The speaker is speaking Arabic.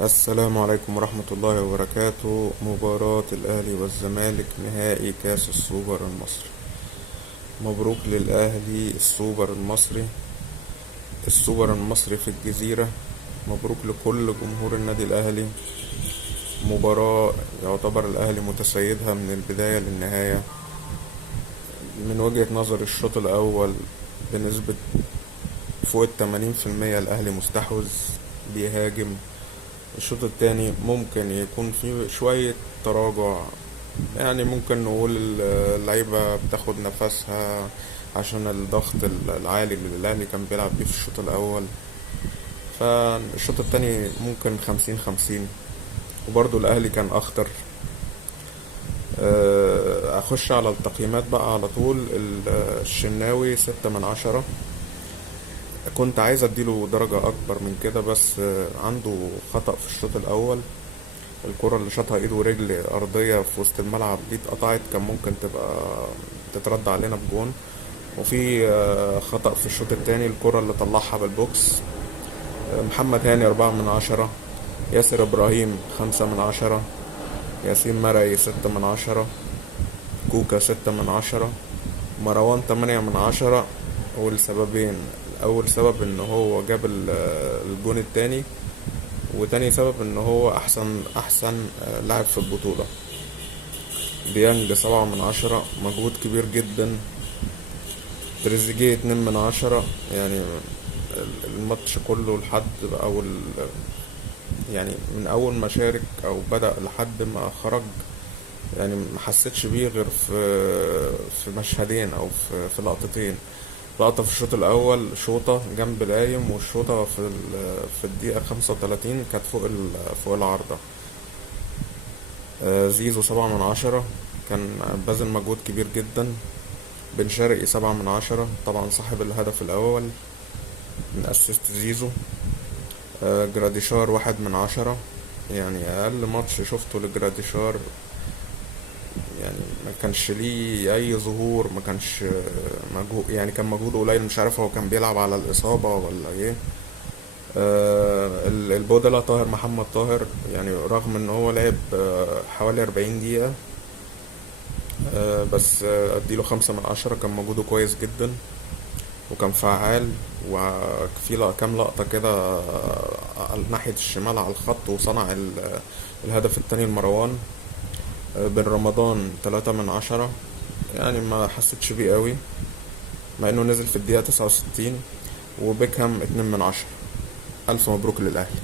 السلام عليكم ورحمة الله وبركاته. مباراة الأهلي والزمالك نهائي كأس السوبر المصري. مبروك للأهلي السوبر المصري، السوبر المصري في الجزيرة. مبروك لكل جمهور النادي الأهلي. مباراة يعتبر الأهلي متسيدها من البداية للنهاية. من وجهة نظر الشوط الأول بنسبة فوق 80% الأهلي مستحوذ بيهاجم. الشوط التاني ممكن يكون فيه شوية تراجع، يعني ممكن نقول اللعيبة بتاخد نفسها عشان الضغط العالي اللي الأهلي كان بيلعب بيه في الشوط الأول. فالشوط التاني ممكن 50-50، وبرضه الأهلي كان أخطر. أخش على التقييمات بقى على طول. الشناوي 6/10. كنت عايز اديله درجة اكبر من كده، بس عنده خطأ في الشوط الاول. الكرة اللي شاطها ايد ورجل ارضية في وسط الملعب دي اتقطعت، كان ممكن تبقى تترد علينا بجون. وفي خطأ في الشوط التاني، الكرة اللي طلعها بالبوكس. محمد هاني 4/10. ياسر ابراهيم 5/10. ياسين مرعي 6/10. كوكا 6/10. مروان 8/10. والسببين: اول سبب ان هو جاب الجون التاني، وتاني سبب ان هو احسن لاعب في البطولة. ديانج 7/10، مجهود كبير جدا. تريزيجيه 2/10. يعني الماتش كله لحد يعني من اول ما شارك او بدأ لحد ما خرج، يعني ما حسيتش بيه غير في مشهدين او في لقطتين. لقطة في الشوط الأول، شوطة جنب القايم، والشوطة في الدقيقة 35 كانت فوق العارضة. زيزو 7/10، كان باذل مجهود كبير جدا. بن شرقي 7/10، طبعا صاحب الهدف الأول من أسيست زيزو. جراديشار 1/10، يعني أقل ماتش شفته لجراديشار. يعني ما كانش ليه اي ظهور، ما كانش مجهود، يعني كان مجهود قليل. مش عارف هو كان بيلعب على الاصابة ولا ايه. البودلة طاهر محمد طاهر، يعني رغم ان هو لعب حوالي 40 دقيقة، بس اديله 5/10. كان مجهوده كويس جدا وكان فعال. وفي كام لقطة كده ناحية الشمال على الخط، وصنع الهدف التاني لمروان. بن رمضان 3/10، يعني ما حسيتش بيه قوي مع انه نزل في الدقيقة 69. وبيكهام 2/10. ألف مبروك للأهلي.